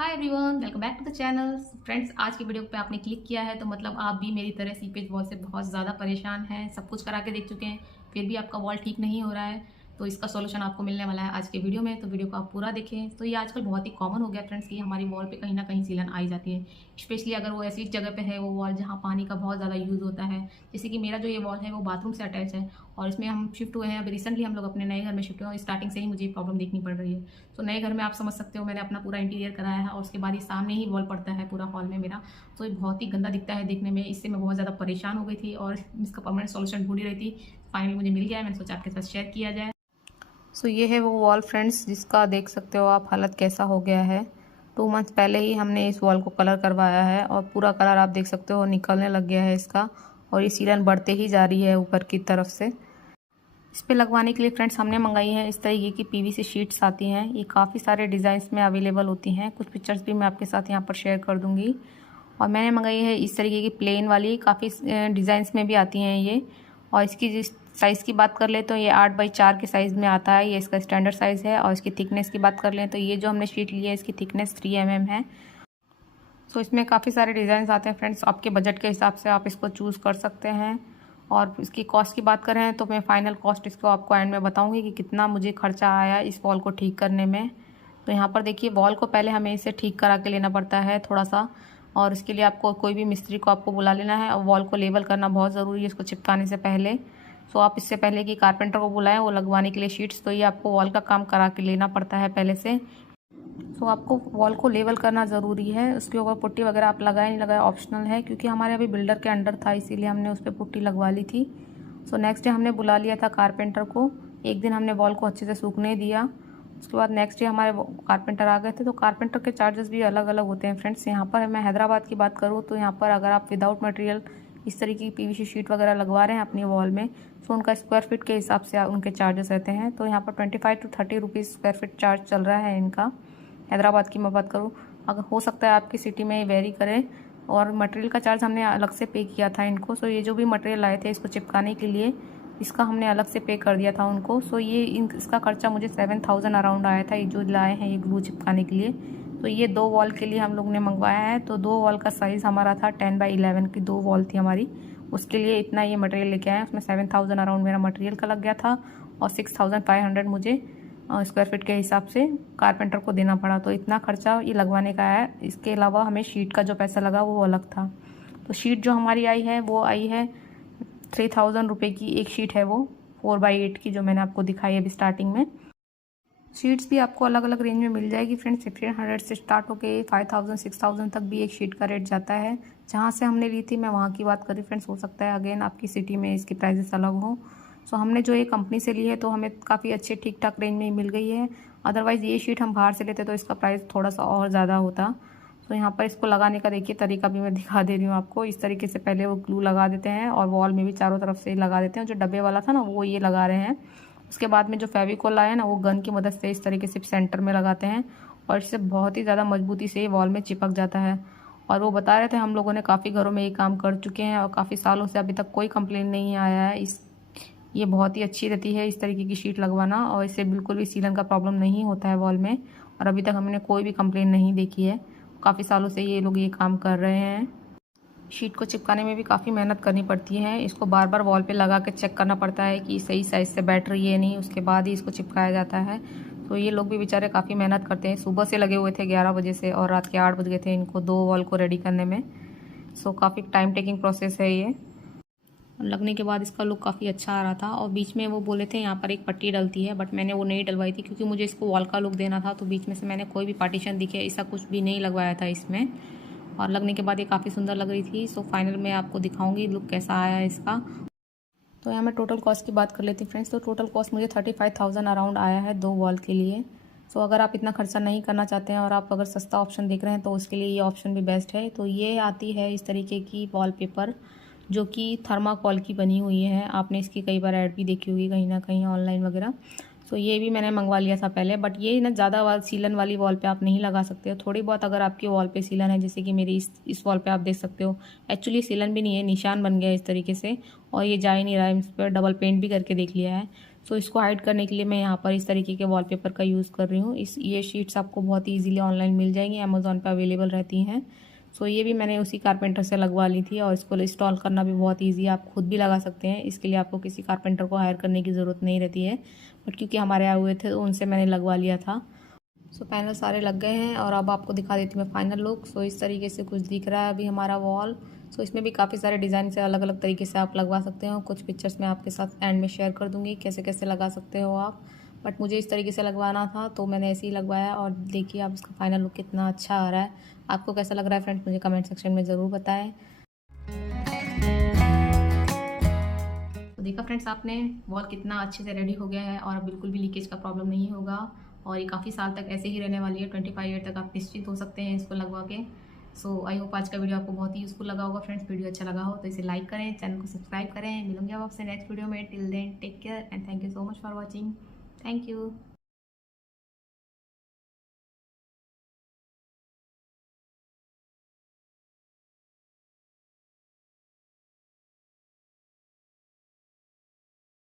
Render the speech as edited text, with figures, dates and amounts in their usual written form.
Hi everyone, welcome back to the channel. Friends, आज की video पे आपने क्लिक किया है तो मतलब आप भी मेरी तरह सीपेज वॉल से बहुत ज़्यादा परेशान हैं। सब कुछ करा के देख चुके हैं, फिर भी आपका वॉल ठीक नहीं हो रहा है। तो इसका सॉल्यूशन आपको मिलने वाला है आज के वीडियो में, तो वीडियो को आप पूरा देखें। तो ये आजकल बहुत ही कॉमन हो गया फ्रेंड्स कि हमारी वॉल पे कहीं ना कहीं सीलन आई जाती है। स्पेशली अगर वो ऐसी जगह पे है वो वॉल जहाँ पानी का बहुत ज़्यादा यूज़ होता है। जैसे कि मेरा जो ये वॉल है वो बाथरूम से अटैच है और इसमें हम शिफ्ट हुए हैं। अभी रिसेंटली हम लोग अपने नए घर में शिफ्ट हुए हैं। स्टार्टिंग से ही मुझे प्रॉब्लम देखनी पड़ रही है। तो नए घर में आप समझ सकते हो, मैंने अपना पूरा इंटीरियर कराया है और उसके बाद ही सामने ही वॉल पड़ता है पूरा हॉल में मेरा। तो ये बहुत ही गंदा दिखता है देखने में। इससे मैं बहुत ज़्यादा परेशान हो गई थी और इसका परमानेंट सॉल्यूशन ढूंढ ही रही थी। फाइनली मुझे मिल गया है, मैंने सोचा आपके साथ शेयर किया जाए। सो ये है वो वॉल फ्रेंड्स, जिसका देख सकते हो आप हालत कैसा हो गया है। 2 मंथ पहले ही हमने इस वॉल को कलर करवाया है और पूरा कलर आप देख सकते हो निकलने लग गया है इसका। और ये सीलन बढ़ते ही जा रही है ऊपर की तरफ से। इस पे लगवाने के लिए फ्रेंड्स हमने मंगाई है इस तरीके की पीवीसी शीट्स आती हैं। ये काफ़ी सारे डिज़ाइंस में अवेलेबल होती हैं। कुछ पिक्चर्स भी मैं आपके साथ यहाँ पर शेयर कर दूँगी। और मैंने मंगाई है इस तरीके की प्लेन वाली, काफ़ी डिज़ाइंस में भी आती हैं ये। और इसकी जिस साइज़ की बात कर ले तो ये 8x4 के साइज़ में आता है। ये इसका स्टैंडर्ड साइज़ है। और इसकी थिकनेस की बात कर लें तो ये जो हमने शीट ली है इसकी थिकनेस 3 mm है। सो इसमें काफ़ी सारे डिज़ाइन आते हैं फ्रेंड्स। आपके बजट के हिसाब से आप इसको चूज़ कर सकते हैं। और इसकी कॉस्ट की बात करें तो मैं फ़ाइनल कॉस्ट इसको आपको एंड में बताऊंगी कि कितना मुझे खर्चा आया इस वॉल को ठीक करने में। तो यहाँ पर देखिए, वॉल को पहले हमें इसे ठीक करा के लेना पड़ता है थोड़ा सा। और इसके लिए आपको कोई भी मिस्त्री को आपको बुला लेना है और वॉल को लेवल करना बहुत ज़रूरी है इसको चिपकाने से पहले। सो आप इससे पहले कि कारपेंटर को बुलाएं वो लगवाने के लिए शीट्स, तो ये आपको वॉल का काम करा के लेना पड़ता है पहले से। तो आपको वॉल को लेवल करना ज़रूरी है। उसके ऊपर पुट्टी वगैरह आप लगाए नहीं लगाए ऑप्शनल है, क्योंकि हमारे अभी बिल्डर के अंडर था इसीलिए हमने उस पर पुट्टी लगवा ली थी। सो नेक्स्ट डे हमने बुला लिया था कारपेंटर को। एक दिन हमने वॉल को अच्छे से सूखने दिया। उसके बाद नेक्स्ट डे हमारे कारपेंटर आ गए थे। तो कारपेंटर के चार्जेस भी अलग अलग होते हैं फ्रेंड्स। यहाँ पर मैं हैदराबाद की बात करूँ तो यहाँ पर अगर आप विदाउट मटेरियल इस तरीके की पीवीसी शीट वगैरह लगवा रहे हैं अपनी वॉल में, तो उनका स्क्वायर फीट के हिसाब से उनके चार्जेस रहते हैं। तो यहाँ पर 25 to 30 rupees square feet charge चल रहा है इनका। हैदराबाद की मैं बात करूँ, अगर हो सकता है आपकी सिटी में वेरी करे। और मटेरियल का चार्ज हमने अलग से पे किया था इनको। सो ये जो भी मटेरियल लाए थे इसको चिपकाने के लिए, इसका हमने अलग से पे कर दिया था उनको। सो ये इसका खर्चा मुझे 7,000 अराउंड आया था, ये जो लाए हैं ये ग्लू चिपकाने के लिए। तो ये 2 वॉल के लिए हम लोग ने मंगवाया है। तो 2 वॉल का साइज़ हमारा था 10x11 की 2 वॉल थी हमारी। उसके लिए इतना ये मटेरियल लेके आए। उसमें 7,000 अराउंड मेरा मटेरियल का लग गया था और 6,500 मुझे स्क्वायर फीट के हिसाब से कारपेंटर को देना पड़ा। तो इतना खर्चा ये लगवाने का है। इसके अलावा हमें शीट का जो पैसा लगा वो अलग था। तो शीट जो हमारी आई है वो आई है 3,000 रुपये की एक शीट है वो, 4x8 की, जो मैंने आपको दिखाई अभी स्टार्टिंग में। शीट्स भी आपको अलग अलग रेंज में मिल जाएगी फ्रेंड्स। 1,500 से स्टार्ट होकर 5,000 6,000 तक भी एक शीट का रेट जाता है। जहाँ से हमने ली थी मैं वहाँ की बात करी फ्रेंड्स, हो सकता है अगेन आपकी सिटी में इसकी प्राइसेस अलग हो। सो हमने जो ये कंपनी से ली है तो हमें काफ़ी अच्छे ठीक ठाक रेंज में मिल गई है। अदरवाइज़ ये शीट हम बाहर से लेते तो इसका प्राइस थोड़ा सा और ज़्यादा होता। तो यहाँ पर इसको लगाने का देखिए तरीका भी मैं दिखा दे रही हूँ आपको। इस तरीके से पहले वो ग्लू लगा देते हैं और वॉल में भी चारों तरफ से लगा देते हैं। जो डब्बे वाला था ना वो ये लगा रहे हैं। उसके बाद में जो फेविकोल आया ना वो गन की मदद से इस तरीके से सेंटर में लगाते हैं और इससे बहुत ही ज़्यादा मजबूती से वॉल में चिपक जाता है। और वो बता रहे थे हम लोगों ने काफ़ी घरों में ये काम कर चुके हैं और काफ़ी सालों से अभी तक कोई कंप्लेन नहीं आया है। ये बहुत ही अच्छी रहती है इस तरीके की शीट लगवाना और इससे बिल्कुल भी सीलन का प्रॉब्लम नहीं होता है वॉल में। और अभी तक हमने कोई भी कंप्लेन नहीं देखी है। काफ़ी सालों से ये लोग ये काम कर रहे हैं। शीट को चिपकाने में भी काफ़ी मेहनत करनी पड़ती है। इसको बार बार वॉल पे लगा के चेक करना पड़ता है कि सही साइज़ से बैठ रही है नहीं, उसके बाद ही इसको चिपकाया जाता है। तो ये लोग भी बेचारे काफ़ी मेहनत करते हैं। सुबह से लगे हुए थे 11 बजे से और रात के 8 बज गए थे इनको 2 वॉल को रेडी करने में। सो काफ़ी टाइम टेकिंग प्रोसेस है ये। लगने के बाद इसका लुक काफ़ी अच्छा आ रहा था। और बीच में वो बोले थे यहाँ पर एक पट्टी डलती है, बट मैंने वो नहीं डलवाई थी क्योंकि मुझे इसको वॉल का लुक देना था। तो बीच में से मैंने कोई भी पार्टीशन दिखे ऐसा कुछ भी नहीं लगवाया था इसमें। और लगने के बाद ये काफ़ी सुंदर लग रही थी। सो फाइनल में आपको दिखाऊंगी लुक कैसा आया है इसका। तो यहाँ मैं टोटल कॉस्ट की बात कर लेती हूँ फ्रेंड्स। तो टोटल कॉस्ट मुझे 35,000 अराउंड आया है 2 वॉल के लिए। सो अगर आप इतना खर्चा नहीं करना चाहते हैं और आप अगर सस्ता ऑप्शन देख रहे हैं तो उसके लिए ये ऑप्शन भी बेस्ट है। तो ये आती है इस तरीके की वॉलपेपर, जो कि थर्माकोल की बनी हुई है। आपने इसकी कई बार ऐड भी देखी होगी कहीं ना कहीं ऑनलाइन वगैरह। तो ये भी मैंने मंगवा लिया था पहले, बट ये ना ज़्यादा सीलन वाली वॉल पे आप नहीं लगा सकते हो। थोड़ी बहुत अगर आपकी वॉल पे सीलन है, जैसे कि मेरी इस वॉल पे आप देख सकते हो, एक्चुअली सीलन भी नहीं है, निशान बन गया है इस तरीके से और ये जा ही नहीं रहा है। इस पर डबल पेंट भी करके देख लिया है। सो इसको हाइड करने के लिए मैं यहाँ पर इस तरीके के वॉलपेपर का यूज़ कर रही हूँ। ये शीट्स आपको बहुत ही ईजिली ऑनलाइन मिल जाएंगी, अमेज़ॉन पे अवेलेबल रहती हैं। सो ये भी मैंने उसी कारपेंटर से लगवा ली थी और इसको इंस्टॉल करना भी बहुत ईजी है, आप खुद भी लगा सकते हैं। इसके लिए आपको किसी कारपेंटर को हायर करने की ज़रूरत नहीं रहती है, बट क्योंकि हमारे आए हुए थे तो उनसे मैंने लगवा लिया था। सो पैनल सारे लग गए हैं और अब आपको दिखा देती हूँ मैं फाइनल लुक। सो इस तरीके से कुछ दिख रहा है अभी हमारा वॉल। सो इसमें भी काफ़ी सारे डिज़ाइन से अलग अलग तरीके से आप लगवा सकते हो। कुछ पिक्चर्स मैं आपके साथ एंड में शेयर कर दूँगी कैसे कैसे लगा सकते हो आप, बट मुझे इस तरीके से लगवाना था तो मैंने ऐसे ही लगवाया। और देखिए आप इसका फाइनल लुक कितना अच्छा आ रहा है। आपको कैसा लग रहा है फ्रेंड्स, मुझे कमेंट सेक्शन में ज़रूर बताएं। तो देखा फ्रेंड्स आपने, वॉल कितना अच्छे से रेडी हो गया है और अब बिल्कुल भी लीकेज का प्रॉब्लम नहीं होगा और ये काफ़ी साल तक ऐसे ही रहने वाली है। 25 ईयर तक आप निश्चित हो सकते हैं इसको लगवा के। सो आई होप आज का वीडियो आपको बहुत ही यूज़फुल लगा होगा फ्रेंड्स। वीडियो अच्छा लगा हो तो इसे लाइक करें, चैनल को सब्सक्राइब करें। मिलूंगी अब आपसे नेक्स्ट वीडियो में। Till then take care and thank you so much for watching. Thank you.